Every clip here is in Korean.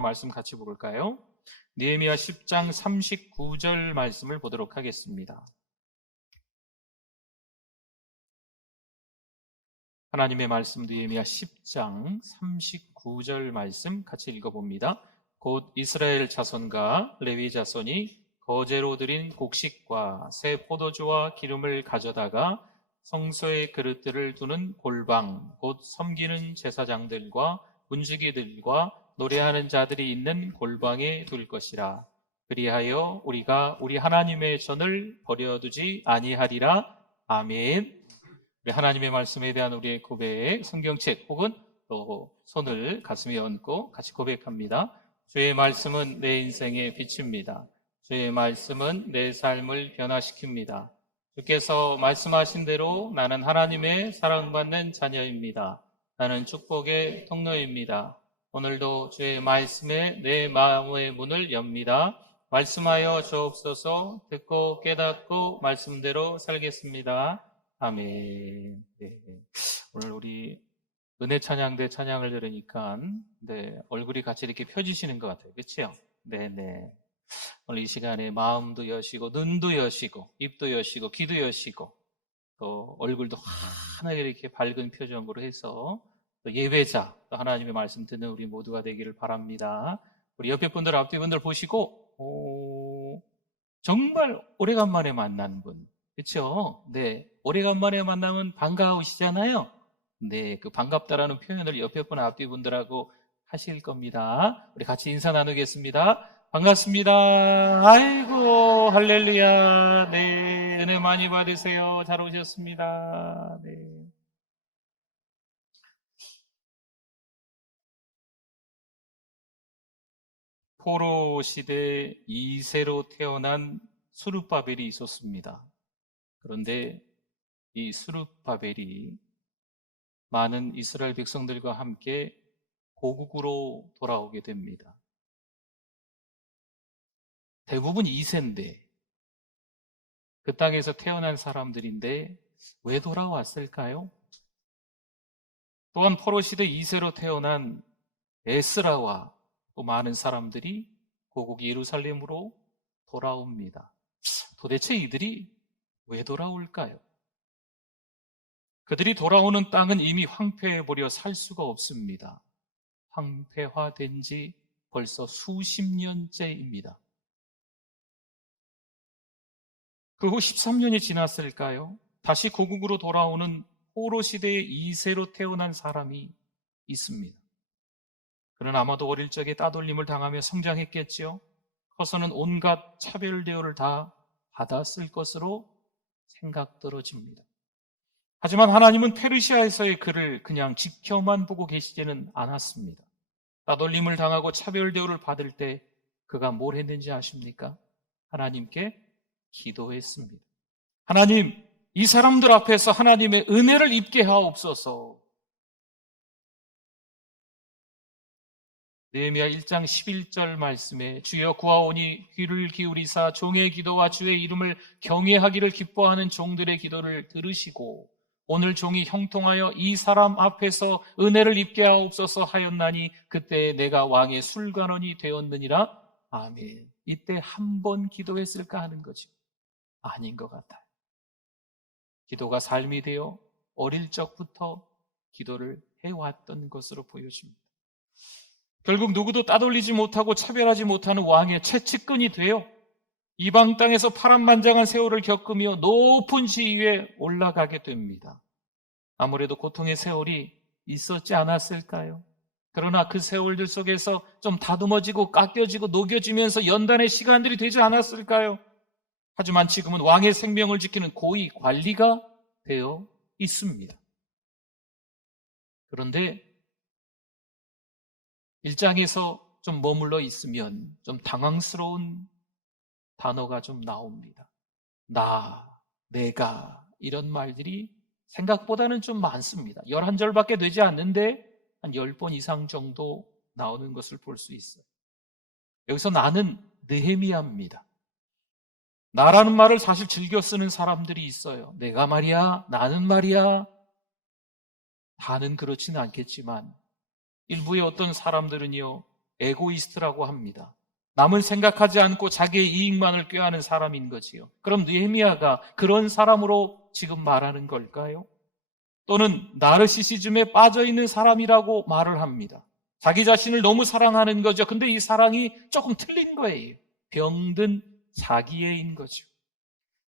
하나님의 말씀 같이 볼까요? 느헤미야 10장 39절 말씀을 보도록 하겠습니다. 하나님의 말씀 느헤미야 10장 39절 말씀 같이 읽어봅니다. 곧 이스라엘 자손과 레위 자손이 거제로 드린 곡식과 새 포도주와 기름을 가져다가 성소의 그릇들을 두는 골방, 곧 섬기는 제사장들과 문지기들과 노래하는 자들이 있는 골방에 둘 것이라. 그리하여 우리가 우리 하나님의 전을 버려두지 아니하리라. 아멘. 우리 하나님의 말씀에 대한 우리의 고백, 성경책 혹은 또 손을 가슴에 얹고 같이 고백합니다. 주의 말씀은 내 인생의 빛입니다. 주의 말씀은 내 삶을 변화시킵니다. 주께서 말씀하신 대로 나는 하나님의 사랑받는 자녀입니다. 나는 축복의 통로입니다. 오늘도 주의 말씀에 내 마음의 문을 엽니다. 말씀하여 주옵소서. 듣고 깨닫고 말씀대로 살겠습니다. 아멘. 네. 오늘 우리 은혜 찬양대 찬양을 들으니까 얼굴이 같이 이렇게 펴지시는 것 같아요. 그렇죠? 네네. 오늘 이 시간에 마음도 여시고 눈도 여시고 입도 여시고 귀도 여시고 또 얼굴도 환하게 이렇게 밝은 표정으로 해서 또 예배자, 또 하나님의 말씀 듣는 우리 모두가 되기를 바랍니다. 우리 옆에 분들, 앞뒤 분들 보시고 정말 오래간만에 만난 분, 그렇죠? 네, 오래간만에 만나면 반가우시잖아요. 네, 그 반갑다라는 표현을 옆에 분, 앞뒤 분들하고 하실 겁니다. 우리 같이 인사 나누겠습니다. 반갑습니다. 아이고, 할렐루야. 네, 은혜 많이 받으세요. 잘 오셨습니다. 네. 포로 시대 2세로 태어난 스룹바벨이 있었습니다. 그런데 이 스룹바벨이 많은 이스라엘 백성들과 함께 고국으로 돌아오게 됩니다. 대부분 2세인데 그 땅에서 태어난 사람들인데 왜 돌아왔을까요? 또한 포로 시대 2세로 태어난 에스라와 또 많은 사람들이 고국 예루살렘으로 돌아옵니다. 도대체 이들이 왜 돌아올까요? 그들이 돌아오는 땅은 이미 황폐해버려 살 수가 없습니다. 황폐화된 지 벌써 수십 년째입니다. 그 후 13년이 지났을까요? 다시 고국으로 돌아오는 포로 시대의 2세로 태어난 사람이 있습니다. 그는 아마도 어릴 적에 따돌림을 당하며 성장했겠지요. 커서는 온갖 차별 대우를 다 받았을 것으로 생각들어집니다. 하지만 하나님은 페르시아에서의 그를 그냥 지켜만 보고 계시지는 않았습니다. 따돌림을 당하고 차별 대우를 받을 때 그가 뭘 했는지 아십니까? 하나님께 기도했습니다. 하나님, 이 사람들 앞에서 하나님의 은혜를 입게 하옵소서. 느헤미야 1장 11절 말씀에 주여 구하오니 귀를 기울이사 종의 기도와 주의 이름을 경외하기를 기뻐하는 종들의 기도를 들으시고 오늘 종이 형통하여 이 사람 앞에서 은혜를 입게 하옵소서 하였나니 그때 내가 왕의 술관원이 되었느니라. 아멘. 이때 한 번 기도했을까 하는 거죠. 아닌 것 같아요. 기도가 삶이 되어 어릴 적부터 기도를 해왔던 것으로 보여집니다. 결국 누구도 따돌리지 못하고 차별하지 못하는 왕의 채찍근이 되어 이방 땅에서 파란만장한 세월을 겪으며 높은 지위에 올라가게 됩니다. 아무래도 고통의 세월이 있었지 않았을까요? 그러나 그 세월들 속에서 좀 다듬어지고 깎여지고 녹여지면서 연단의 시간들이 되지 않았을까요? 하지만 지금은 왕의 생명을 지키는 고위 관리가 되어 있습니다. 그런데 일장에서 좀 머물러 있으면 좀 당황스러운 단어가 좀 나옵니다. 내가 이런 말들이 생각보다는 좀 많습니다. 11절밖에 되지 않는데 한 10번 이상 정도 나오는 것을 볼 수 있어요. 여기서 나는 느헤미야입니다. 나라는 말을 사실 즐겨 쓰는 사람들이 있어요. 내가 말이야, 나는 말이야. 다는 그렇지는 않겠지만 일부의 어떤 사람들은요, 에고이스트라고 합니다. 남은 생각하지 않고 자기의 이익만을 꾀하는 사람인 거지요. 그럼 느헤미야가 그런 사람으로 지금 말하는 걸까요? 또는 나르시시즘에 빠져 있는 사람이라고 말을 합니다. 자기 자신을 너무 사랑하는 거죠. 근데 이 사랑이 조금 틀린 거예요. 병든 자기애인 거죠.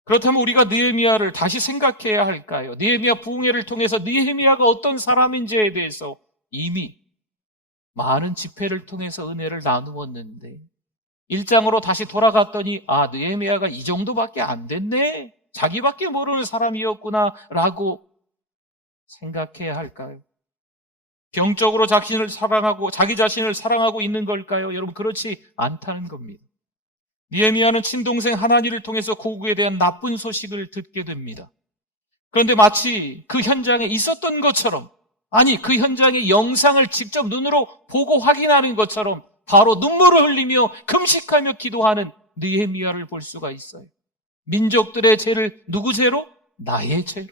그렇다면 우리가 느헤미야를 다시 생각해야 할까요? 느헤미야 부흥회를 통해서 느헤미야가 어떤 사람인지에 대해서 이미 많은 집회를 통해서 은혜를 나누었는데 1장으로 다시 돌아갔더니 느헤미야가 이 정도밖에 안 됐네. 자기밖에 모르는 사람이었구나 라고 생각해야 할까요? 병적으로 자신을 사랑하고 자기 자신을 사랑하고 있는 걸까요? 여러분, 그렇지 않다는 겁니다. 느헤미야는 친동생 하나니를 통해서 고국에 대한 나쁜 소식을 듣게 됩니다. 그런데 마치 그 현장에 있었던 것처럼, 아니 그 현장의 영상을 직접 눈으로 보고 확인하는 것처럼 바로 눈물을 흘리며 금식하며 기도하는 느헤미야를 볼 수가 있어요. 민족들의 죄를 누구 죄로? 나의 죄로.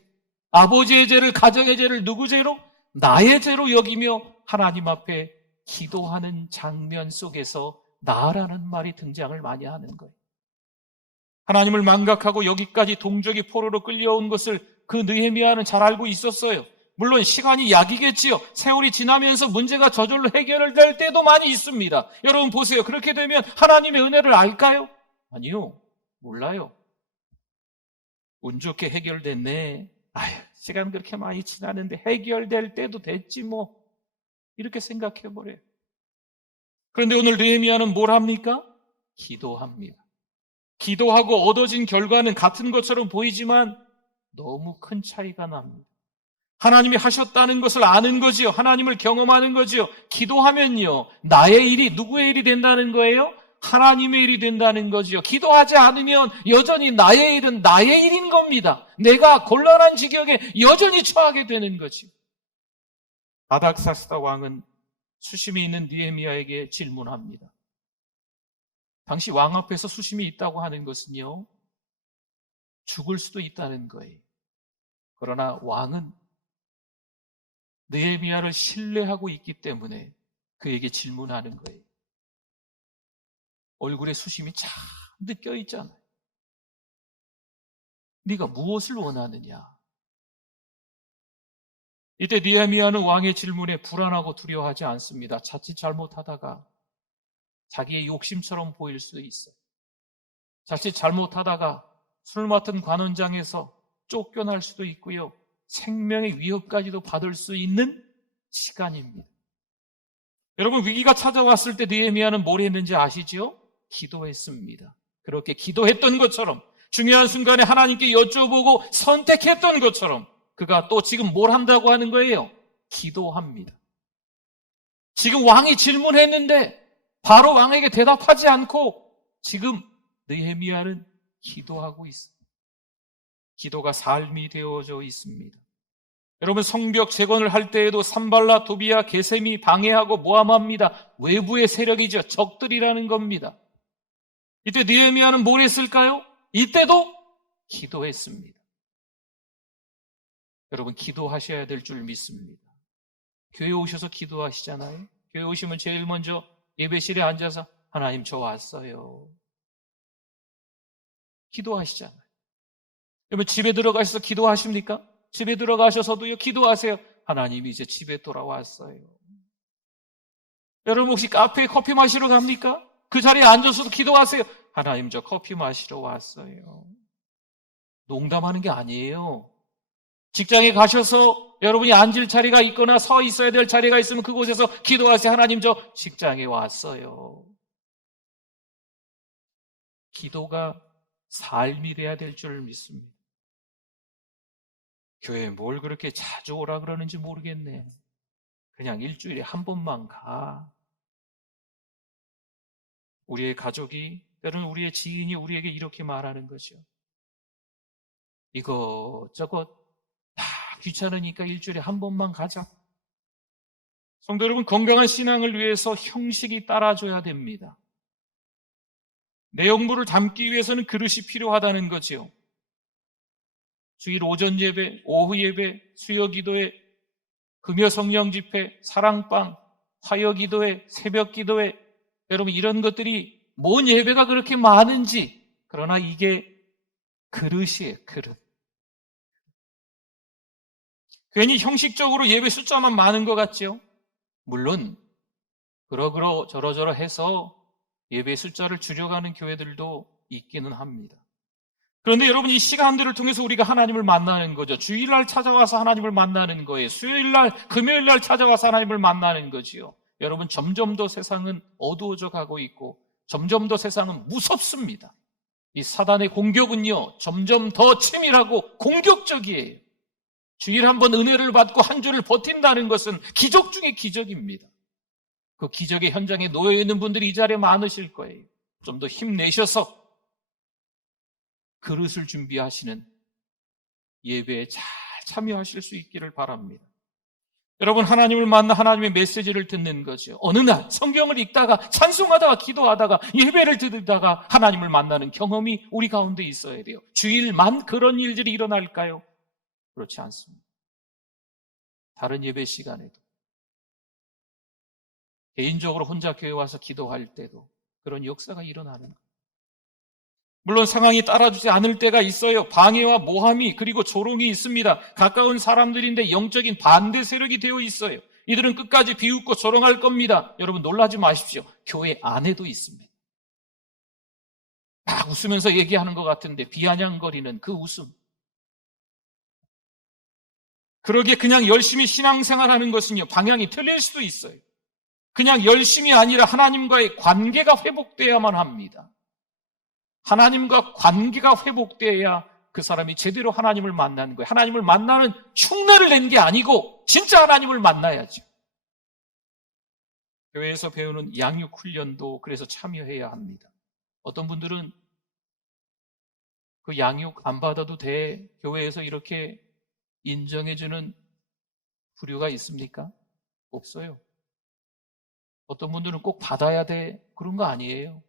아버지의 죄를, 가정의 죄를 누구 죄로? 나의 죄로 여기며 하나님 앞에 기도하는 장면 속에서 나라는 말이 등장을 많이 하는 거예요. 하나님을 망각하고 여기까지 동족이 포로로 끌려온 것을 그 느헤미야는 잘 알고 있었어요. 물론 시간이 약이겠지요. 세월이 지나면서 문제가 저절로 해결될 때도 많이 있습니다. 여러분 보세요. 그렇게 되면 하나님의 은혜를 알까요? 아니요. 몰라요. 운 좋게 해결됐네. 시간 그렇게 많이 지났는데 해결될 때도 됐지 뭐. 이렇게 생각해버려요. 그런데 오늘 느헤미야는 뭘 합니까? 기도합니다. 기도하고 얻어진 결과는 같은 것처럼 보이지만 너무 큰 차이가 납니다. 하나님이 하셨다는 것을 아는 거지요. 하나님을 경험하는 거지요. 기도하면요, 나의 일이 누구의 일이 된다는 거예요? 하나님의 일이 된다는 거지요. 기도하지 않으면 여전히 나의 일은 나의 일인 겁니다. 내가 곤란한 지경에 여전히 처하게 되는 거지요. 아닥사스다 왕은 수심이 있는 느헤미야에게 질문합니다. 당시 왕 앞에서 수심이 있다고 하는 것은요, 죽을 수도 있다는 거예요. 그러나 왕은 느헤미야를 신뢰하고 있기 때문에 그에게 질문하는 거예요. 얼굴에 수심이 잔뜩 껴있잖아요. 네가 무엇을 원하느냐? 이때 느헤미야는 왕의 질문에 불안하고 두려워하지 않습니다. 자칫 잘못하다가 자기의 욕심처럼 보일 수도 있어요. 자칫 잘못하다가 술 맡은 관원장에서 쫓겨날 수도 있고요. 생명의 위협까지도 받을 수 있는 시간입니다. 여러분, 위기가 찾아왔을 때 느헤미야는 뭘 했는지 아시죠? 기도했습니다. 그렇게 기도했던 것처럼 중요한 순간에 하나님께 여쭤보고 선택했던 것처럼 그가 또 지금 뭘 한다고 하는 거예요? 기도합니다. 지금 왕이 질문했는데 바로 왕에게 대답하지 않고 지금 느헤미야는 기도하고 있습니다. 기도가 삶이 되어져 있습니다. 여러분, 성벽 재건을 할 때에도 산발라, 도비야, 게셈이 방해하고 모함합니다. 외부의 세력이죠. 적들이라는 겁니다. 이때 느헤미야는 뭘 했을까요? 이때도 기도했습니다. 여러분, 기도하셔야 될 줄 믿습니다. 교회 오셔서 기도하시잖아요. 교회 오시면 제일 먼저 예배실에 앉아서 하나님 저 왔어요. 기도하시잖아요. 여러분, 집에 들어가셔서 기도하십니까? 집에 들어가셔서도요, 기도하세요. 하나님 이제 집에 돌아왔어요. 여러분 혹시 카페에 커피 마시러 갑니까? 그 자리에 앉아서도 기도하세요. 하나님 저 커피 마시러 왔어요. 농담하는 게 아니에요. 직장에 가셔서 여러분이 앉을 자리가 있거나 서 있어야 될 자리가 있으면 그곳에서 기도하세요. 하나님 저 직장에 왔어요. 기도가 삶이 돼야 될 줄 믿습니다. 교회에 뭘 그렇게 자주 오라 그러는지 모르겠네. 그냥 일주일에 한 번만 가. 우리의 가족이, 때로는 우리의 지인이 우리에게 이렇게 말하는 거죠. 이것저것 다 귀찮으니까 일주일에 한 번만 가자. 성도 여러분, 건강한 신앙을 위해서 형식이 따라줘야 됩니다. 내용물을 담기 위해서는 그릇이 필요하다는 거죠. 주일 오전 예배, 오후 예배, 수요 기도회, 금요 성령 집회, 사랑방, 화요 기도회, 새벽 기도회, 여러분, 이런 것들이 뭔 예배가 그렇게 많은지, 그러나 이게 그릇이에요, 그릇. 괜히 형식적으로 예배 숫자만 많은 것 같죠? 물론 그러그러 저러저러 해서 예배 숫자를 줄여가는 교회들도 있기는 합니다. 그런데 여러분, 이 시간들을 통해서 우리가 하나님을 만나는 거죠. 주일날 찾아와서 하나님을 만나는 거예요. 수요일날, 금요일날 찾아와서 하나님을 만나는 거지요. 여러분, 점점 더 세상은 어두워져 가고 있고 점점 더 세상은 무섭습니다. 이 사단의 공격은요, 점점 더 치밀하고 공격적이에요. 주일 한 번 은혜를 받고 한 주를 버틴다는 것은 기적 중의 기적입니다. 그 기적의 현장에 놓여 있는 분들이 이 자리에 많으실 거예요. 좀 더 힘내셔서 그릇을 준비하시는 예배에 잘 참여하실 수 있기를 바랍니다. 여러분, 하나님을 만나 하나님의 메시지를 듣는 거죠. 어느 날 성경을 읽다가 찬송하다가 기도하다가 예배를 드리다가 하나님을 만나는 경험이 우리 가운데 있어야 돼요. 주일만 그런 일들이 일어날까요? 그렇지 않습니다. 다른 예배 시간에도, 개인적으로 혼자 교회 와서 기도할 때도 그런 역사가 일어나는 거예요. 물론 상황이 따라주지 않을 때가 있어요. 방해와 모함이, 그리고 조롱이 있습니다. 가까운 사람들인데 영적인 반대 세력이 되어 있어요. 이들은 끝까지 비웃고 조롱할 겁니다. 여러분, 놀라지 마십시오. 교회 안에도 있습니다. 막 웃으면서 얘기하는 것 같은데 비아냥거리는 그 웃음. 그러기에 그냥 열심히 신앙생활하는 것은요, 방향이 틀릴 수도 있어요. 그냥 열심이 아니라 하나님과의 관계가 회복되어야만 합니다. 하나님과 관계가 회복되어야 그 사람이 제대로 하나님을 만나는 거예요. 하나님을 만나는 흉내를 낸 게 아니고 진짜 하나님을 만나야죠. 교회에서 배우는 양육 훈련도 그래서 참여해야 합니다. 어떤 분들은 그 양육 안 받아도 돼, 교회에서 이렇게 인정해주는 부류가 있습니까? 없어요. 어떤 분들은 꼭 받아야 돼, 그런 거 아니에요.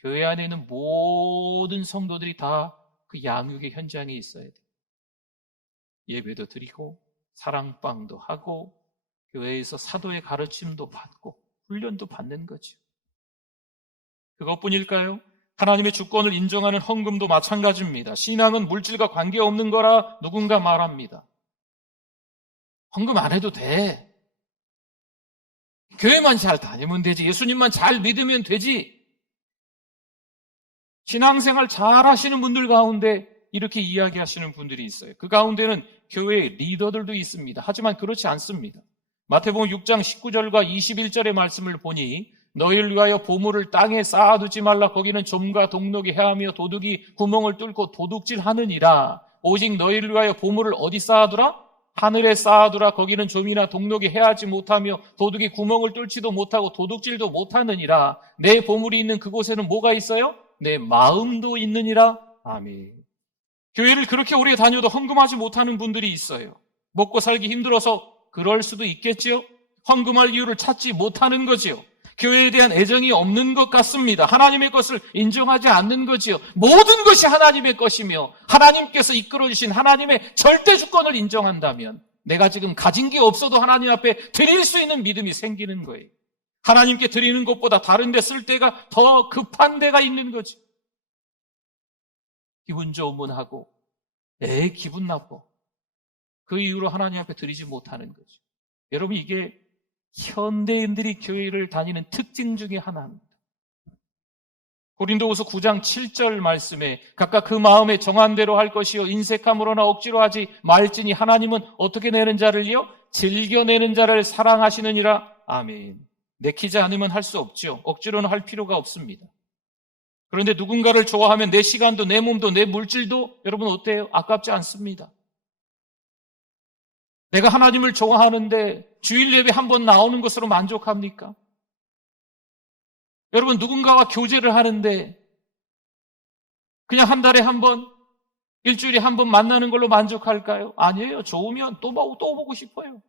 교회 안에 있는 모든 성도들이 다 그 양육의 현장에 있어야 돼요. 예배도 드리고 사랑방도 하고 교회에서 사도의 가르침도 받고 훈련도 받는 거죠. 그것뿐일까요? 하나님의 주권을 인정하는 헌금도 마찬가지입니다. 신앙은 물질과 관계없는 거라 누군가 말합니다. 헌금 안 해도 돼. 교회만 잘 다니면 되지. 예수님만 잘 믿으면 되지. 신앙생활 잘 하시는 분들 가운데 이렇게 이야기하시는 분들이 있어요. 그 가운데는 교회의 리더들도 있습니다. 하지만 그렇지 않습니다. 마태복음 6장 19절과 21절의 말씀을 보니 너희를 위하여 보물을 땅에 쌓아두지 말라. 거기는 좀과 동록이 해하며 도둑이 구멍을 뚫고 도둑질하느니라. 오직 너희를 위하여 보물을 어디 쌓아두라? 하늘에 쌓아두라. 거기는 좀이나 동록이 해하지 못하며 도둑이 구멍을 뚫지도 못하고 도둑질도 못하느니라. 내 보물이 있는 그곳에는 뭐가 있어요? 내 마음도 있느니라. 아멘. 교회를 그렇게 오래 다녀도 헌금하지 못하는 분들이 있어요. 먹고 살기 힘들어서 그럴 수도 있겠지요. 헌금할 이유를 찾지 못하는 거지요. 교회에 대한 애정이 없는 것 같습니다. 하나님의 것을 인정하지 않는 거지요. 모든 것이 하나님의 것이며 하나님께서 이끌어주신 하나님의 절대 주권을 인정한다면 내가 지금 가진 게 없어도 하나님 앞에 드릴 수 있는 믿음이 생기는 거예요. 하나님께 드리는 것보다 다른 데 쓸 때가 더 급한 데가 있는 거지. 기분 좋으면 하고 기분 나빠. 그 이유로 하나님 앞에 드리지 못하는 거죠. 여러분, 이게 현대인들이 교회를 다니는 특징 중에 하나입니다. 고린도후서 9장 7절 말씀에 각각 그 마음에 정한 대로 할 것이요 인색함으로나 억지로 하지 말지니 하나님은 어떻게 내는 자를요? 즐겨내는 자를 사랑하시느니라. 아멘. 내키지 않으면 할 수 없죠. 억지로는 할 필요가 없습니다. 그런데 누군가를 좋아하면 내 시간도 내 몸도 내 물질도 여러분 어때요? 아깝지 않습니다. 내가 하나님을 좋아하는데 주일 예배 한 번 나오는 것으로 만족합니까? 여러분, 누군가와 교제를 하는데 그냥 한 달에 한 번, 일주일에 한 번 만나는 걸로 만족할까요? 아니에요. 좋으면 또 보고 싶어요.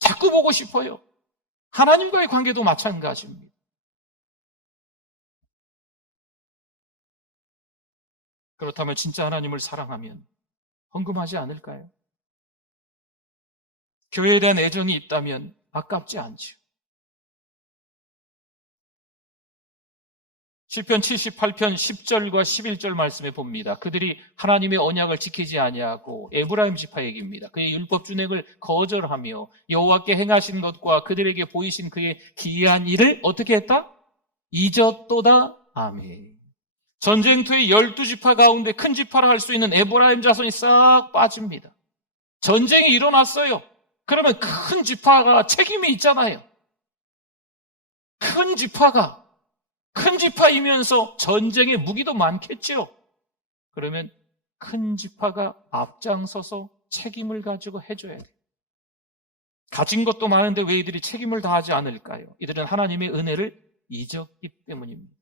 자꾸 보고 싶어요. 하나님과의 관계도 마찬가지입니다. 그렇다면 진짜 하나님을 사랑하면 헌금하지 않을까요? 교회에 대한 애정이 있다면 아깝지 않지요. 시편 78편 10절과 11절 말씀에 봅니다. 그들이 하나님의 언약을 지키지 아니하고 에브라임 지파 얘기입니다. 그의 율법 준행을 거절하며 여호와께 행하신 것과 그들에게 보이신 그의 기이한 일을 어떻게 했다? 잊었도다. 아멘. 전쟁터의 12지파 가운데 큰 지파라 할 수 있는 에브라임 자손이 싹 빠집니다. 전쟁이 일어났어요. 그러면 큰 지파가 책임이 있잖아요. 큰 지파이면서 전쟁의 무기도 많겠죠. 그러면 큰 지파가 앞장서서 책임을 가지고 해줘야 돼요. 가진 것도 많은데 왜 이들이 책임을 다하지 않을까요? 이들은 하나님의 은혜를 잊었기 때문입니다.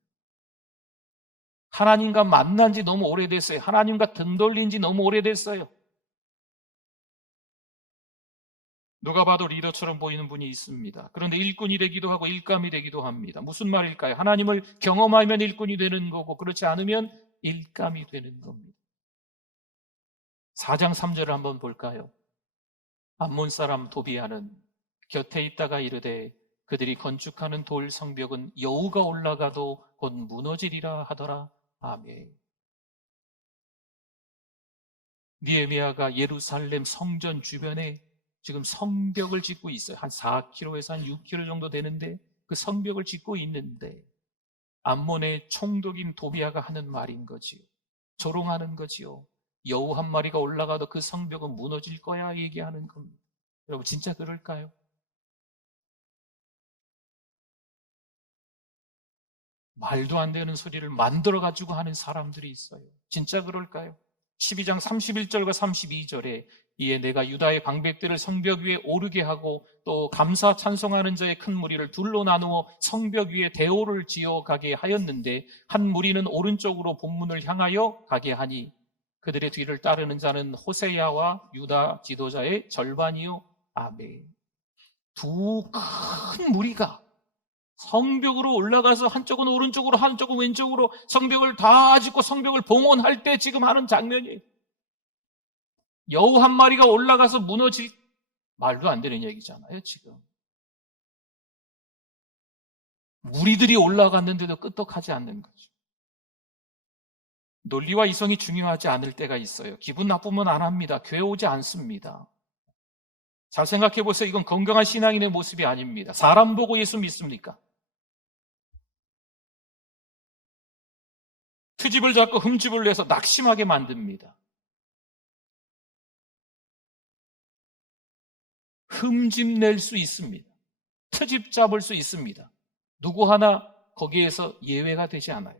하나님과 만난 지 너무 오래됐어요. 하나님과 등 돌린 지 너무 오래됐어요. 누가 봐도 리더처럼 보이는 분이 있습니다. 그런데 일꾼이 되기도 하고 일감이 되기도 합니다. 무슨 말일까요? 하나님을 경험하면 일꾼이 되는 거고 그렇지 않으면 일감이 되는 겁니다. 4장 3절을 한번 볼까요? 암몬 사람 도비아는 곁에 있다가 이르되 그들이 건축하는 돌 성벽은 여우가 올라가도 곧 무너지리라 하더라. 아멘. 느헤미야가 예루살렘 성전 주변에 지금 성벽을 짓고 있어요. 한 4km에서 한 6km 정도 되는데 그 성벽을 짓고 있는데 암몬의 총독인 도비아가 하는 말인 거지요. 조롱하는 거지요. 여우 한 마리가 올라가도 그 성벽은 무너질 거야 얘기하는 겁니다. 여러분 진짜 그럴까요? 말도 안 되는 소리를 만들어가지고 하는 사람들이 있어요. 진짜 그럴까요? 12장 31절과 32절에 이에 내가 유다의 방백들을 성벽 위에 오르게 하고 또 감사 찬송하는 자의 큰 무리를 둘로 나누어 성벽 위에 대오를 지어 가게 하였는데 한 무리는 오른쪽으로 본문을 향하여 가게 하니 그들의 뒤를 따르는 자는 호세야와 유다 지도자의 절반이요. 아멘. 두 큰 무리가 성벽으로 올라가서 한쪽은 오른쪽으로 한쪽은 왼쪽으로 성벽을 다 짓고 성벽을 봉헌할 때 지금 하는 장면이에요. 여우 한 마리가 올라가서 무너질 말도 안 되는 얘기잖아요. 지금 무리들이 올라갔는데도 끄떡하지 않는 거죠. 논리와 이성이 중요하지 않을 때가 있어요. 기분 나쁘면 안 합니다. 교회 오지 않습니다. 잘 생각해 보세요. 이건 건강한 신앙인의 모습이 아닙니다. 사람 보고 예수 믿습니까? 트집을 잡고 흠집을 내서 낙심하게 만듭니다. 흠집 낼 수 있습니다. 트집 잡을 수 있습니다. 누구 하나 거기에서 예외가 되지 않아요.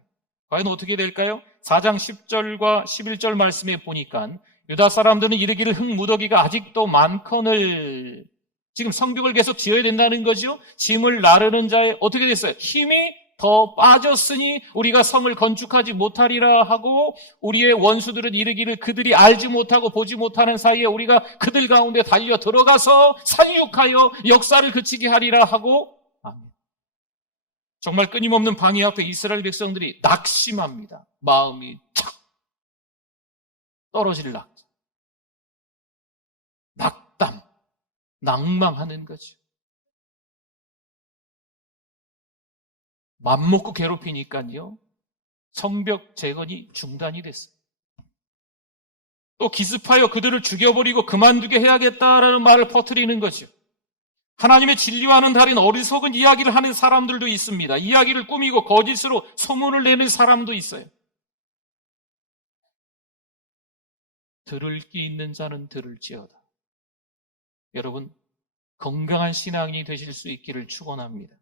과연 어떻게 될까요? 4장 10절과 11절 말씀에 보니까 유다 사람들은 이르기를 흙무더기가 아직도 많거늘 지금 성벽을 계속 지어야 된다는 거죠. 짐을 나르는 자의 어떻게 됐어요? 힘이 더 빠졌으니 우리가 성을 건축하지 못하리라 하고 우리의 원수들은 이르기를 그들이 알지 못하고 보지 못하는 사이에 우리가 그들 가운데 달려 들어가서 살육하여 역사를 그치게 하리라 하고 아멘. 정말 끊임없는 방해 앞에 이스라엘 백성들이 낙심합니다. 마음이 착 떨어질 낙담, 낭망하는 거죠. 맘먹고 괴롭히니까요. 성벽 재건이 중단이 됐어요. 또 기습하여 그들을 죽여버리고 그만두게 해야겠다라는 말을 퍼뜨리는 거죠. 하나님의 진리와는 다른 어리석은 이야기를 하는 사람들도 있습니다. 이야기를 꾸미고 거짓으로 소문을 내는 사람도 있어요. 들을 귀 있는 자는 들을지어다. 여러분 건강한 신앙이 되실 수 있기를 축원합니다.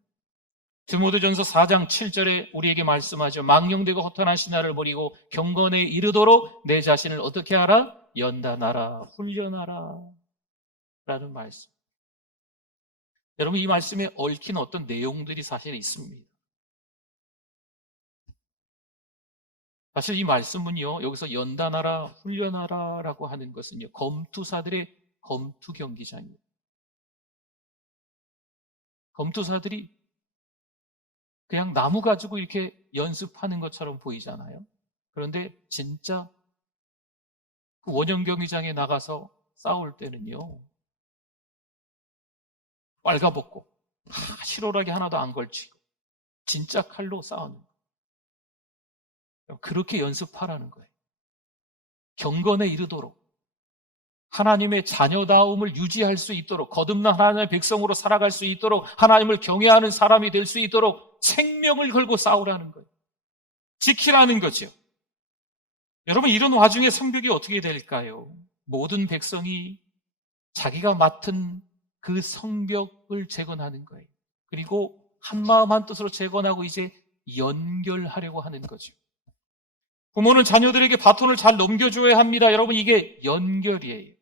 디모데전서 4장 7절에 우리에게 말씀하죠. 망령되고 허탄한 신화를 버리고 경건에 이르도록 내 자신을 어떻게 하라? 연단하라, 훈련하라 라는 말씀. 여러분 이 말씀에 얽힌 어떤 내용들이 사실 있습니다. 사실 이 말씀은요, 여기서 연단하라, 훈련하라 라고 하는 것은요, 검투사들의 검투 경기장이에요. 검투사들이 그냥 나무 가지고 이렇게 연습하는 것처럼 보이잖아요. 그런데 진짜 그 원형 경기장에 나가서 싸울 때는요, 빨가벗고 실오라기 하나도 안 걸치고 진짜 칼로 싸우는 거예요. 그렇게 연습하라는 거예요. 경건에 이르도록 하나님의 자녀다움을 유지할 수 있도록 거듭난 하나님의 백성으로 살아갈 수 있도록 하나님을 경외하는 사람이 될 수 있도록 생명을 걸고 싸우라는 거예요. 지키라는 거죠. 여러분, 이런 와중에 성벽이 어떻게 될까요? 모든 백성이 자기가 맡은 그 성벽을 재건하는 거예요. 그리고 한마음 한뜻으로 재건하고 이제 연결하려고 하는 거죠. 부모는 자녀들에게 바톤을 잘 넘겨줘야 합니다. 여러분, 이게 연결이에요.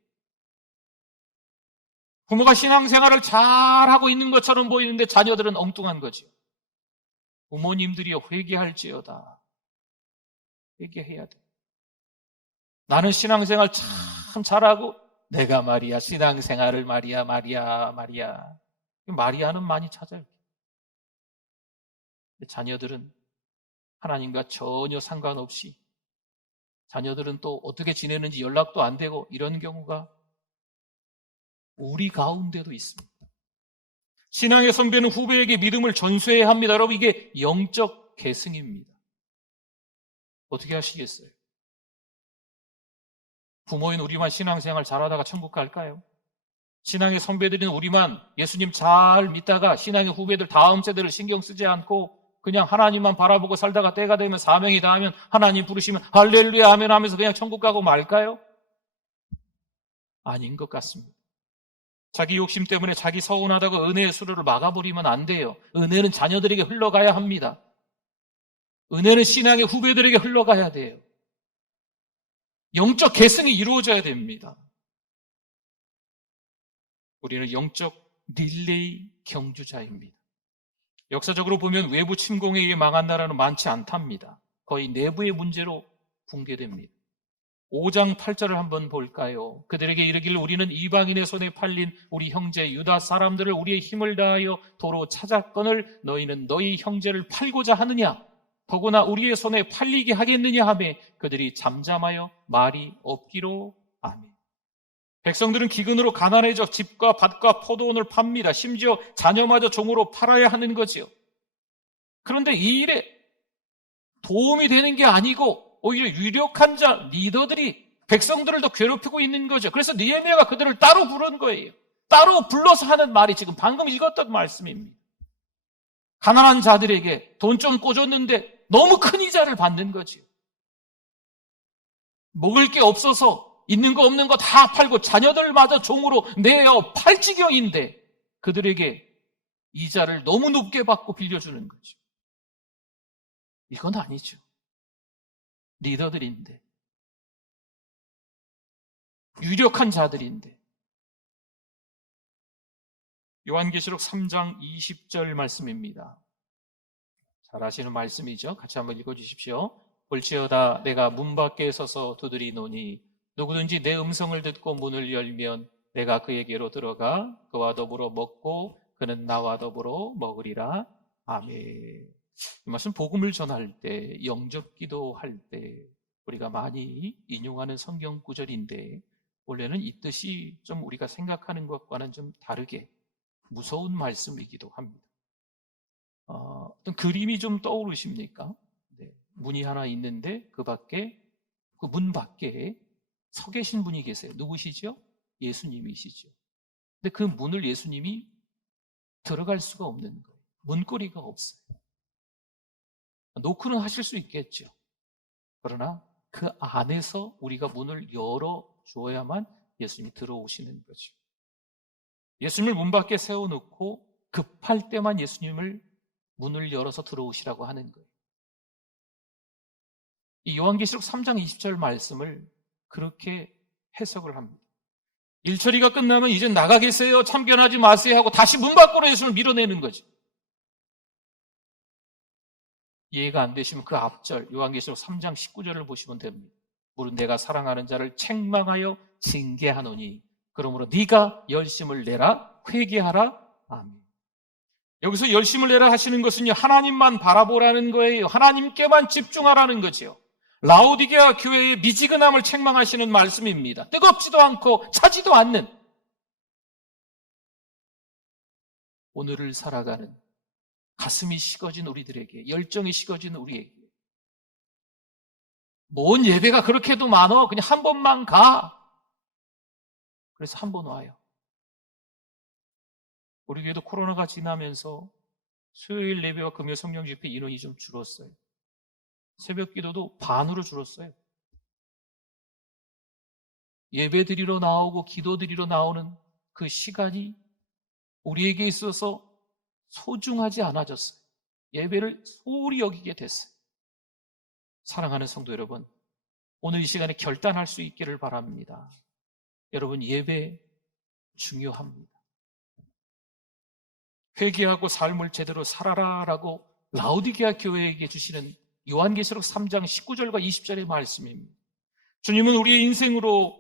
부모가 신앙생활을 잘하고 있는 것처럼 보이는데 자녀들은 엉뚱한 거죠. 부모님들이여 회개할지어다. 회개해야 돼. 나는 신앙생활 참 잘하고 내가 말이야 신앙생활을 말이야. 마리아는 많이 찾아요. 자녀들은 하나님과 전혀 상관없이 자녀들은 또 어떻게 지내는지 연락도 안 되고 이런 경우가 우리 가운데도 있습니다. 신앙의 선배는 후배에게 믿음을 전수해야 합니다. 여러분, 이게 영적 계승입니다. 어떻게 하시겠어요? 부모인 우리만 신앙생활 잘하다가 천국 갈까요? 신앙의 선배들인 우리만 예수님 잘 믿다가 신앙의 후배들 다음 세대를 신경 쓰지 않고 그냥 하나님만 바라보고 살다가 때가 되면 사명이 닿으면 하나님 부르시면 할렐루야 아멘 하면서 그냥 천국 가고 말까요? 아닌 것 같습니다. 자기 욕심 때문에 자기 서운하다고 은혜의 수로를 막아버리면 안 돼요. 은혜는 자녀들에게 흘러가야 합니다. 은혜는 신앙의 후배들에게 흘러가야 돼요. 영적 계승이 이루어져야 됩니다. 우리는 영적 릴레이 경주자입니다. 역사적으로 보면 외부 침공에 의해 망한 나라는 많지 않답니다. 거의 내부의 문제로 붕괴됩니다. 5장 8절을 한번 볼까요? 그들에게 이르기를 우리는 이방인의 손에 팔린 우리 형제 유다 사람들을 우리의 힘을 다하여 도로 찾았거늘 너희는 너희 형제를 팔고자 하느냐? 더구나 우리의 손에 팔리게 하겠느냐 하며 그들이 잠잠하여 말이 없기로 아멘. 백성들은 기근으로 가난해져 집과 밭과 포도원을 팝니다. 심지어 자녀마저 종으로 팔아야 하는 거지요. 그런데 이 일에 도움이 되는 게 아니고 오히려 유력한 자, 리더들이 백성들을 더 괴롭히고 있는 거죠. 그래서 느헤미야가 그들을 따로 부른 거예요. 따로 불러서 하는 말이 지금 방금 읽었던 말씀입니다. 가난한 자들에게 돈 좀 꿔줬는데 너무 큰 이자를 받는 거죠. 먹을 게 없어서 있는 거 없는 거 다 팔고 자녀들마저 종으로 내어 팔 지경인데 그들에게 이자를 너무 높게 받고 빌려주는 거죠. 이건 아니죠. 리더들인데 유력한 자들인데. 요한계시록 3장 20절 말씀입니다. 잘 아시는 말씀이죠. 같이 한번 읽어주십시오. 볼지어다 내가 문 밖에 서서 두드리노니 누구든지 내 음성을 듣고 문을 열면 내가 그에게로 들어가 그와 더불어 먹고 그는 나와 더불어 먹으리라. 아멘. 이 말씀 복음을 전할 때, 영접 기도할 때 우리가 많이 인용하는 성경 구절인데 원래는 이 뜻이 좀 우리가 생각하는 것과는 좀 다르게 무서운 말씀이기도 합니다. 어떤 그림이 좀 떠오르십니까? 네, 문이 하나 있는데 그 문 밖에 서 계신 분이 계세요. 누구시죠? 예수님이시죠. 근데 그 문을 예수님이 들어갈 수가 없는 거예요. 문고리가 없어요. 노크는 하실 수 있겠죠. 그러나 그 안에서 우리가 문을 열어줘야만 예수님이 들어오시는 거죠. 예수님을 문 밖에 세워놓고 급할 때만 예수님을 문을 열어서 들어오시라고 하는 거예요. 이 요한계시록 3장 20절 말씀을 그렇게 해석을 합니다. 일처리가 끝나면 이제 나가 계세요, 참견하지 마세요 하고 다시 문 밖으로 예수님을 밀어내는 거죠. 이해가 안 되시면 그 앞절 요한계시록 3장 19절을 보시면 됩니다. 물은 내가 사랑하는 자를 책망하여 징계하노니 그러므로 네가 열심을 내라 회개하라. 아멘. 여기서 열심을 내라 하시는 것은요, 하나님만 바라보라는 거예요. 하나님께만 집중하라는 거죠. 라오디게아 교회의 미지근함을 책망하시는 말씀입니다. 뜨겁지도 않고 차지도 않는, 오늘을 살아가는 가슴이 식어진 우리들에게, 열정이 식어진 우리에게, 뭔 예배가 그렇게도 많어? 그냥 한 번만 가. 그래서 한 번 와요. 우리 교회도 코로나가 지나면서 수요일 예배와 금요 성령 집회 인원이 좀 줄었어요. 새벽 기도도 반으로 줄었어요. 예배 드리러 나오고 기도 드리러 나오는 그 시간이 우리에게 있어서 소중하지 않아졌어요. 예배를 소홀히 여기게 됐어요. 사랑하는 성도 여러분, 오늘 이 시간에 결단할 수 있기를 바랍니다. 여러분, 예배 중요합니다. 회개하고 삶을 제대로 살아라라고 라오디게아 교회에게 주시는 요한계시록 3장 19절과 20절의 말씀입니다. 주님은 우리의 인생으로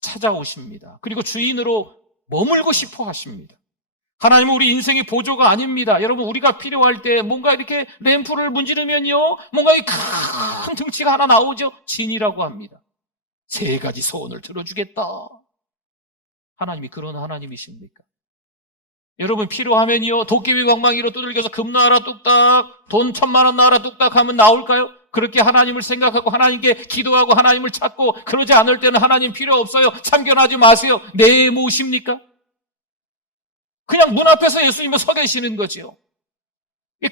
찾아오십니다. 그리고 주인으로 머물고 싶어 하십니다. 하나님은 우리 인생의 보조가 아닙니다. 여러분, 우리가 필요할 때 뭔가 이렇게 램프를 문지르면요, 뭔가 이 큰 등치가 하나 나오죠. 진이라고 합니다. 3가지 소원을 들어주겠다. 하나님이 그런 하나님이십니까? 여러분, 필요하면요, 도깨비 방망이로 두들겨서 금 나와라 뚝딱, 돈 1,000만 원 나와라 뚝딱 하면 나올까요? 그렇게 하나님을 생각하고 하나님께 기도하고 하나님을 찾고 그러지 않을 때는 하나님 필요 없어요. 참견하지 마세요. 내 무엇입니까? 그냥 문 앞에서 예수님은 서 계시는 거죠.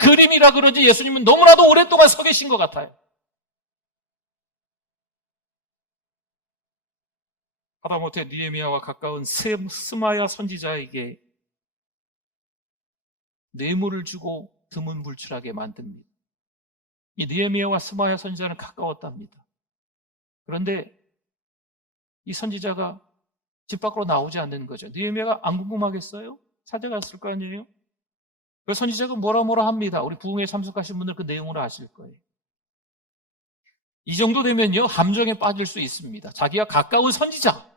그림이라 그러지 예수님은 너무나도 오랫동안 서 계신 것 같아요. 하다못해 느헤미야와 가까운 스마야 선지자에게 뇌물을 주고 드문불출하게 만듭니다. 이 느헤미야와 스마야 선지자는 가까웠답니다. 그런데 이 선지자가 집 밖으로 나오지 않는 거죠. 느헤미야가 안 궁금하겠어요? 찾아갔을 거 아니에요? 그 선지자가 뭐라 합니다. 우리 부흥에 참석하신 분들 그 내용을 아실 거예요. 이 정도 되면요, 함정에 빠질 수 있습니다. 자기가 가까운 선지자,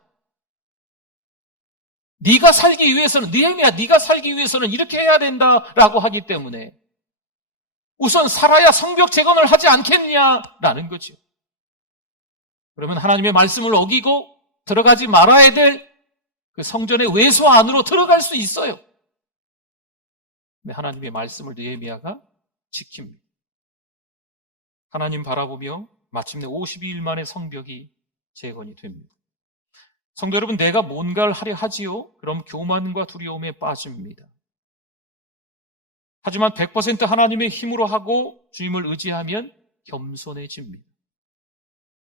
네가 살기 위해서는, 느헤미야, 네가 살기 위해서는 이렇게 해야 된다라고 하기 때문에 우선 살아야 성벽 재건을 하지 않겠냐라는 거죠. 그러면 하나님의 말씀을 어기고 들어가지 말아야 될 그 성전의 외소 안으로 들어갈 수 있어요. 근데 하나님의 말씀을 느헤미야가 지킵니다. 하나님 바라보며 마침내 52일 만에 성벽이 재건이 됩니다. 성도 여러분, 내가 뭔가를 하려 하지요? 그럼 교만과 두려움에 빠집니다. 하지만 100% 하나님의 힘으로 하고 주님을 의지하면 겸손해집니다.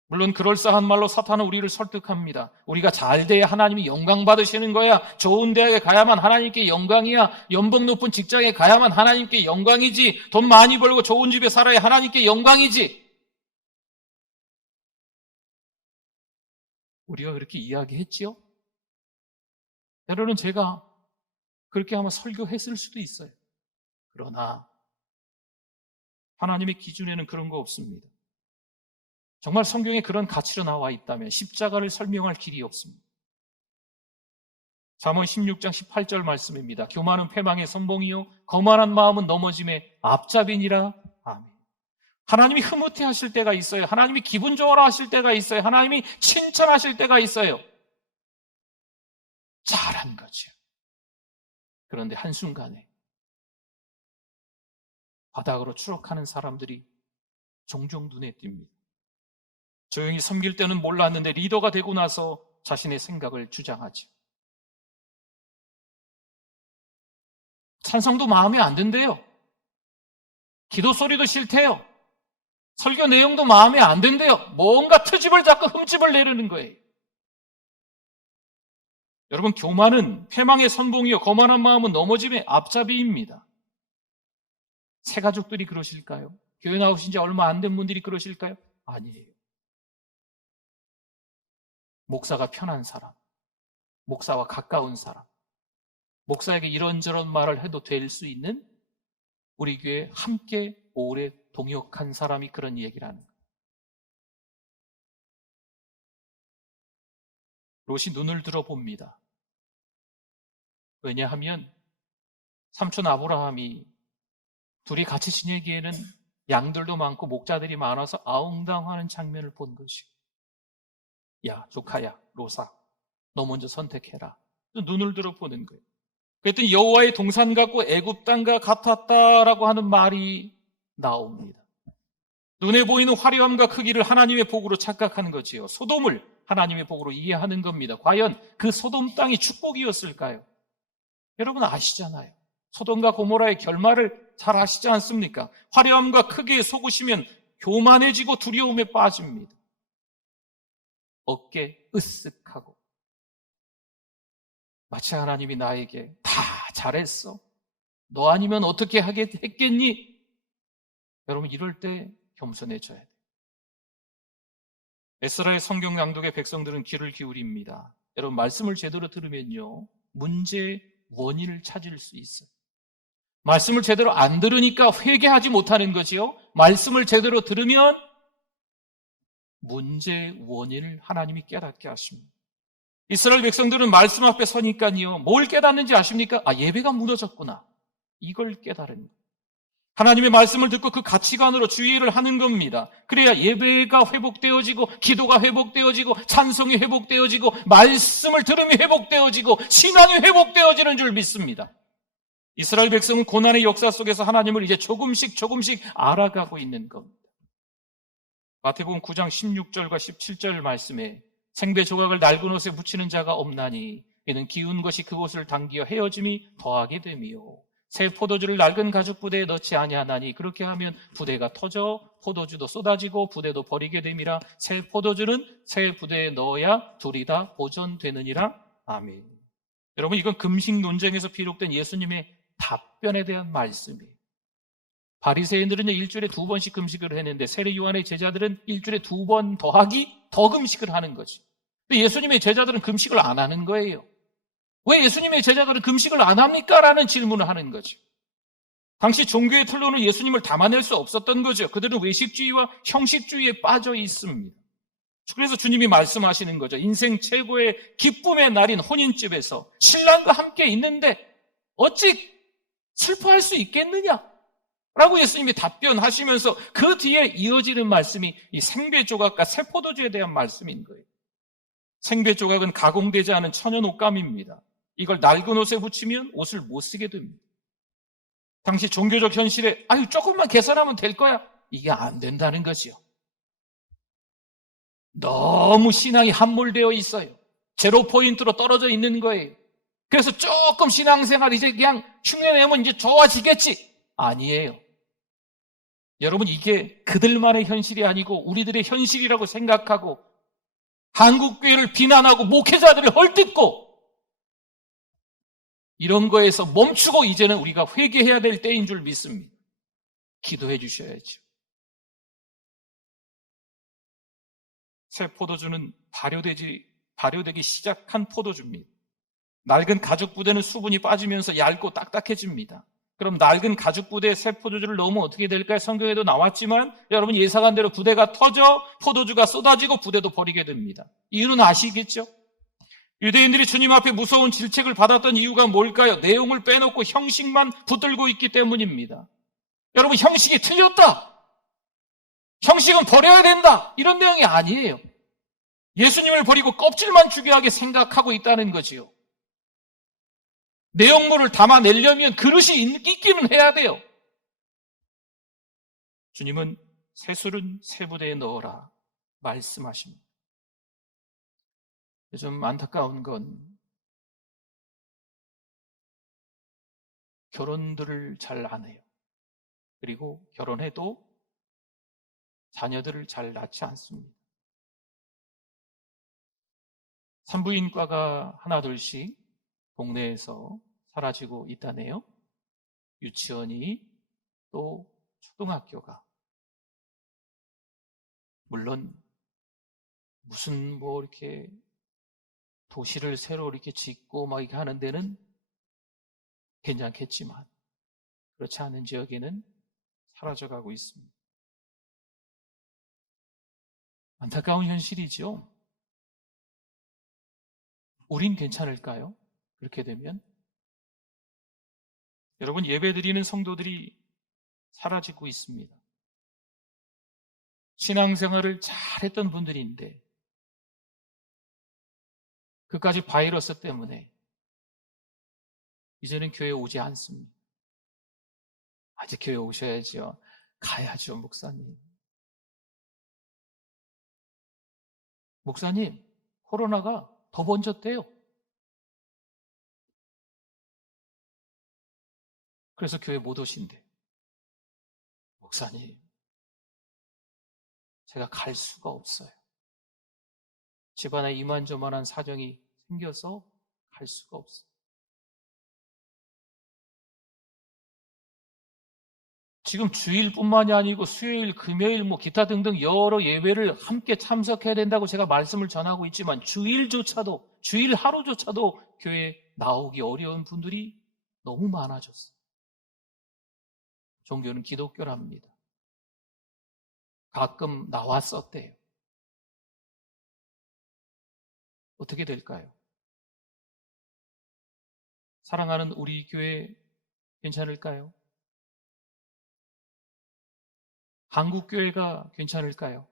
물론 그럴싸한 말로 사탄은 우리를 설득합니다. 우리가 잘 돼야 하나님이 영광 받으시는 거야. 좋은 대학에 가야만 하나님께 영광이야. 연봉 높은 직장에 가야만 하나님께 영광이지. 돈 많이 벌고 좋은 집에 살아야 하나님께 영광이지. 우리가 그렇게 이야기했지요? 때로는 제가 그렇게 아마 설교했을 수도 있어요. 그러나 하나님의 기준에는 그런 거 없습니다. 정말 성경에 그런 가치로 나와 있다면 십자가를 설명할 길이 없습니다. 잠언 16장 18절 말씀입니다. 교만은 패망의 선봉이요 거만한 마음은 넘어짐의 앞잡이니라. 아멘. 하나님이 흐뭇해 하실 때가 있어요. 하나님이 기분 좋아라 하실 때가 있어요. 하나님이 칭찬하실 때가 있어요. 잘한 거죠. 그런데 한순간에 바닥으로 추락하는 사람들이 종종 눈에 띕니다. 조용히 섬길 때는 몰랐는데 리더가 되고 나서 자신의 생각을 주장하죠. 찬성도 마음에 안 든대요. 기도 소리도 싫대요. 설교 내용도 마음에 안 든대요. 뭔가 트집을 잡고 흠집을 내려는 거예요. 여러분, 교만은 패망의 선봉이요 거만한 마음은 넘어짐의 앞잡이입니다. 새 가족들이 그러실까요? 교회 나오신 지 얼마 안 된 분들이 그러실까요? 아니에요. 목사가 편한 사람, 목사와 가까운 사람, 목사에게 이런저런 말을 해도 될 수 있는 우리 교회 함께 오래 동역한 사람이 그런 얘기를 하는 거예요. 롯이 눈을 들어봅니다. 왜냐하면 삼촌 아브라함이 둘이 같이 지내기에는 양들도 많고 목자들이 많아서 아웅다웅하는 장면을 본 것이고, 야, 조카야, 로사, 너 먼저 선택해라. 눈을 들어보는 거예요. 그랬더니 여호와의 동산 같고 애굽 땅과 같았다라고 하는 말이 나옵니다. 눈에 보이는 화려함과 크기를 하나님의 복으로 착각하는 거지요. 소돔을 하나님의 복으로 이해하는 겁니다. 과연 그 소돔 땅이 축복이었을까요? 여러분 아시잖아요. 소돔과 고모라의 결말을 잘 아시지 않습니까? 화려함과 크기에 속으시면 교만해지고 두려움에 빠집니다. 어깨 으쓱하고 마치 하나님이 나에게 다 잘했어. 너 아니면 어떻게 했겠니? 여러분 이럴 때 겸손해져야 돼요. 에스라의 성경 낭독에 백성들은 귀를 기울입니다. 여러분 말씀을 제대로 들으면요. 문제의 원인을 찾을 수 있어요. 말씀을 제대로 안 들으니까 회개하지 못하는 거지요. 말씀을 제대로 들으면 문제의 원인을 하나님이 깨닫게 하십니다. 이스라엘 백성들은 말씀 앞에 서니까요. 뭘 깨닫는지 아십니까? 예배가 무너졌구나. 이걸 깨달은 거예요. 하나님의 말씀을 듣고 그 가치관으로 주의를 하는 겁니다. 그래야 예배가 회복되어지고 기도가 회복되어지고 찬송이 회복되어지고 말씀을 들음이 회복되어지고 신앙이 회복되어지는 줄 믿습니다. 이스라엘 백성은 고난의 역사 속에서 하나님을 이제 조금씩 알아가고 있는 겁니다. 마태복음 9장 16절과 17절 말씀에 생배 조각을 낡은 옷에 묻히는 자가 없나니 이는 기운 것이 그곳을 당기어 헤어짐이 더하게 되며 새 포도주를 낡은 가죽 부대에 넣지 아니하나니 그렇게 하면 부대가 터져 포도주도 쏟아지고 부대도 버리게 됨이라 새 포도주는 새 부대에 넣어야 둘이 다 보존되느니라. 아멘. 여러분 이건 금식 논쟁에서 비롯된 예수님의 답변에 대한 말씀이에요. 바리새인들은 일주일에 2번씩 금식을 했는데 세례 요한의 제자들은 일주일에 2번 더하기 더 금식을 하는 거지. 근데 예수님의 제자들은 금식을 안 하는 거예요. 왜 예수님의 제자들은 금식을 안 합니까? 라는 질문을 하는 거죠. 당시 종교의 틀로는 예수님을 담아낼 수 없었던 거죠. 그들은 외식주의와 형식주의에 빠져 있습니다. 그래서 주님이 말씀하시는 거죠. 인생 최고의 기쁨의 날인 혼인집에서 신랑과 함께 있는데 어찌 슬퍼할 수 있겠느냐? 라고 예수님이 답변하시면서 그 뒤에 이어지는 말씀이 이 생배조각과 새포도주에 대한 말씀인 거예요. 생배조각은 가공되지 않은 천연 옷감입니다. 이걸 낡은 옷에 붙이면 옷을 못 쓰게 됩니다. 당시 종교적 현실에 조금만 개선하면 될 거야. 이게 안 된다는 거지요. 너무 신앙이 함몰되어 있어요. 제로 포인트로 떨어져 있는 거예요. 그래서 조금 신앙생활 이제 그냥 흉내내면 이제 좋아지겠지. 아니에요. 여러분 이게 그들만의 현실이 아니고 우리들의 현실이라고 생각하고 한국교회를 비난하고 목회자들을 헐뜯고 이런 거에서 멈추고 이제는 우리가 회개해야 될 때인 줄 믿습니다. 기도해 주셔야죠. 새 포도주는 발효되기 시작한 포도주입니다. 낡은 가죽 부대는 수분이 빠지면서 얇고 딱딱해집니다. 그럼 낡은 가죽 부대에 새 포도주를 넣으면 어떻게 될까요? 성경에도 나왔지만 여러분 예상한 대로 부대가 터져 포도주가 쏟아지고 부대도 버리게 됩니다. 이유는 아시겠죠? 유대인들이 주님 앞에 무서운 질책을 받았던 이유가 뭘까요? 내용을 빼놓고 형식만 붙들고 있기 때문입니다. 여러분 형식이 틀렸다. 형식은 버려야 된다. 이런 내용이 아니에요. 예수님을 버리고 껍질만 중요하게 생각하고 있다는 거지요. 내용물을 담아내려면 그릇이 있기는 해야 돼요. 주님은 새 술은 새 부대에 넣어라 말씀하십니다. 좀 안타까운 건 결혼들을 잘 안 해요. 그리고 결혼해도 자녀들을 잘 낳지 않습니다. 산부인과가 하나둘씩 동네에서 사라지고 있다네요. 유치원이 또 초등학교가. 물론 무슨 이렇게 도시를 새로 이렇게 짓고 이렇게 하는 데는 괜찮겠지만 그렇지 않은 지역에는 사라져가고 있습니다. 안타까운 현실이죠. 우린 괜찮을까요? 그렇게 되면 여러분 예배드리는 성도들이 사라지고 있습니다. 신앙생활을 잘했던 분들인데 그까지 바이러스 때문에 이제는 교회에 오지 않습니다. 아직 교회 오셔야죠. 가야죠, 목사님. 목사님, 코로나가 더 번졌대요. 그래서 교회 못 오신대. 목사님, 제가 갈 수가 없어요. 집안에 이만저만한 사정이 생겨서 갈 수가 없어요. 지금 주일뿐만이 아니고 수요일, 금요일, 기타 등등 여러 예배를 함께 참석해야 된다고 제가 말씀을 전하고 있지만 주일 하루조차도 교회에 나오기 어려운 분들이 너무 많아졌어요. 종교는 기독교랍니다. 가끔 나왔었대요. 어떻게 될까요? 사랑하는 우리 교회 괜찮을까요? 한국 교회가 괜찮을까요?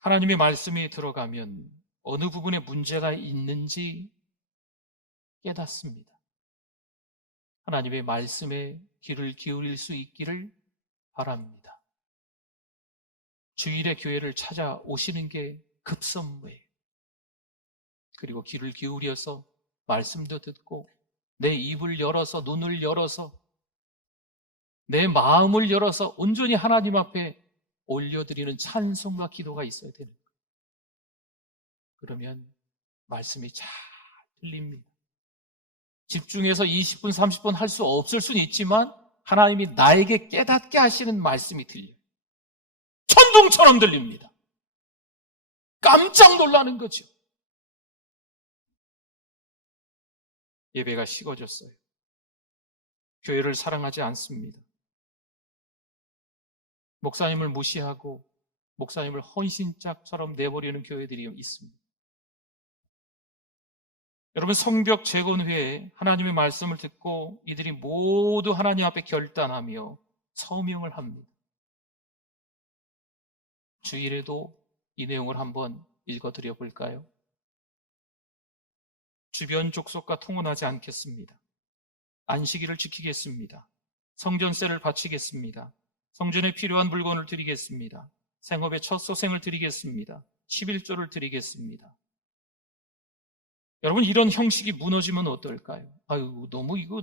하나님의 말씀이 들어가면 어느 부분에 문제가 있는지 깨닫습니다. 하나님의 말씀에 귀를 기울일 수 있기를 바랍니다. 주일에 교회를 찾아오시는 게 급선무예요. 그리고 귀를 기울여서 말씀도 듣고 내 입을 열어서 눈을 열어서 내 마음을 열어서 온전히 하나님 앞에 올려드리는 찬송과 기도가 있어야 되는 거예요. 그러면 말씀이 잘 들립니다. 집중해서 20분, 30분 할 수 없을 수는 있지만 하나님이 나에게 깨닫게 하시는 말씀이 들려요. 천둥처럼 들립니다. 깜짝 놀라는 거죠. 예배가 식어졌어요. 교회를 사랑하지 않습니다. 목사님을 무시하고 목사님을 헌신짝처럼 내버리는 교회들이 있습니다. 여러분, 성벽 재건회에 하나님의 말씀을 듣고 이들이 모두 하나님 앞에 결단하며 서명을 합니다. 주일에도 이 내용을 한번 읽어드려 볼까요? 주변 족속과 통혼하지 않겠습니다. 안식일을 지키겠습니다. 성전세를 바치겠습니다. 성전에 필요한 물건을 드리겠습니다. 생업의 첫 소생을 드리겠습니다. 11조를 드리겠습니다. 여러분, 이런 형식이 무너지면 어떨까요? 이거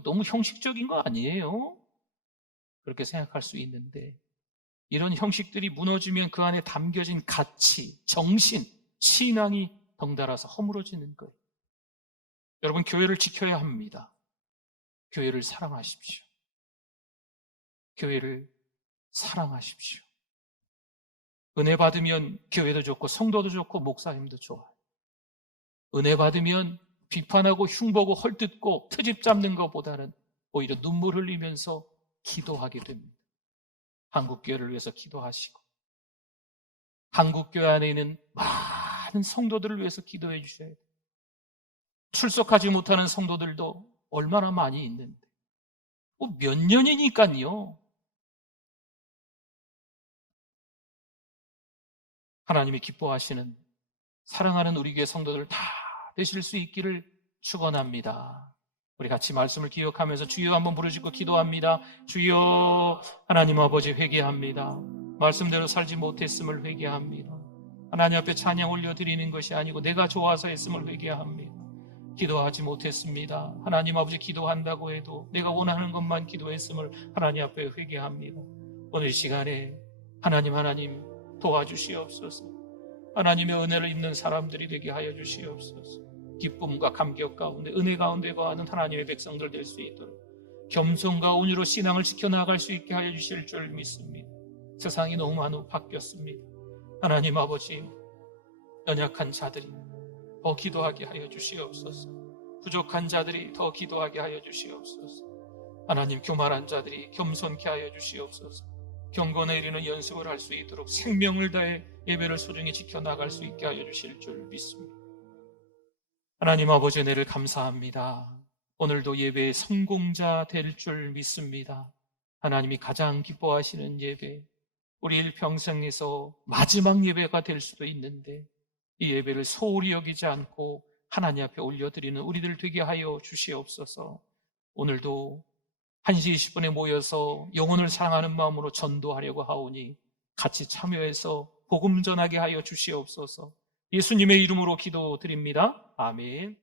너무 형식적인 거 아니에요? 그렇게 생각할 수 있는데, 이런 형식들이 무너지면 그 안에 담겨진 가치, 정신, 신앙이 덩달아서 허물어지는 거예요. 여러분, 교회를 지켜야 합니다. 교회를 사랑하십시오. 교회를 사랑하십시오. 은혜 받으면 교회도 좋고 성도도 좋고 목사님도 좋아요. 은혜 받으면 비판하고 흉보고 헐뜯고 트집 잡는 것보다는 오히려 눈물 흘리면서 기도하게 됩니다. 한국교회를 위해서 기도하시고 한국교회 안에 있는 많은 성도들을 위해서 기도해 주셔야 돼요. 출석하지 못하는 성도들도 얼마나 많이 있는데 몇 년이니까요. 하나님이 기뻐하시는 사랑하는 우리 교회 성도들 다 되실 수 있기를 축원합니다. 우리 같이 말씀을 기억하면서 주여 한번 부르짖고 기도합니다. 주여, 하나님 아버지 회개합니다. 말씀대로 살지 못했음을 회개합니다. 하나님 앞에 찬양 올려드리는 것이 아니고 내가 좋아서 했음을 회개합니다. 기도하지 못했습니다. 하나님 아버지, 기도한다고 해도 내가 원하는 것만 기도했음을 하나님 앞에 회개합니다. 오늘 시간에 하나님 도와주시옵소서. 하나님의 은혜를 입는 사람들이 되게 하여 주시옵소서. 기쁨과 감격 가운데 은혜 가운데 거하는 하나님의 백성들 될 수 있도록 겸손과 온유로 신앙을 지켜나갈 수 있게 하여 주실 줄 믿습니다. 세상이 너무 많이 바뀌었습니다. 하나님 아버지, 연약한 자들이 더 기도하게 하여 주시옵소서. 부족한 자들이 더 기도하게 하여 주시옵소서. 하나님, 교만한 자들이 겸손케 하여 주시옵소서. 경건에 이르는 연습을 할 수 있도록 생명을 다해 예배를 소중히 지켜나갈 수 있게 하여 주실 줄 믿습니다. 하나님 아버지, 은혜를 감사합니다. 오늘도 예배의 성공자 될 줄 믿습니다. 하나님이 가장 기뻐하시는 예배, 우리 일평생에서 마지막 예배가 될 수도 있는데 이 예배를 소홀히 여기지 않고 하나님 앞에 올려드리는 우리들 되게 하여 주시옵소서. 오늘도 1시 20분에 모여서 영혼을 사랑하는 마음으로 전도하려고 하오니 같이 참여해서 복음 전하게 하여 주시옵소서. 예수님의 이름으로 기도드립니다. 아멘.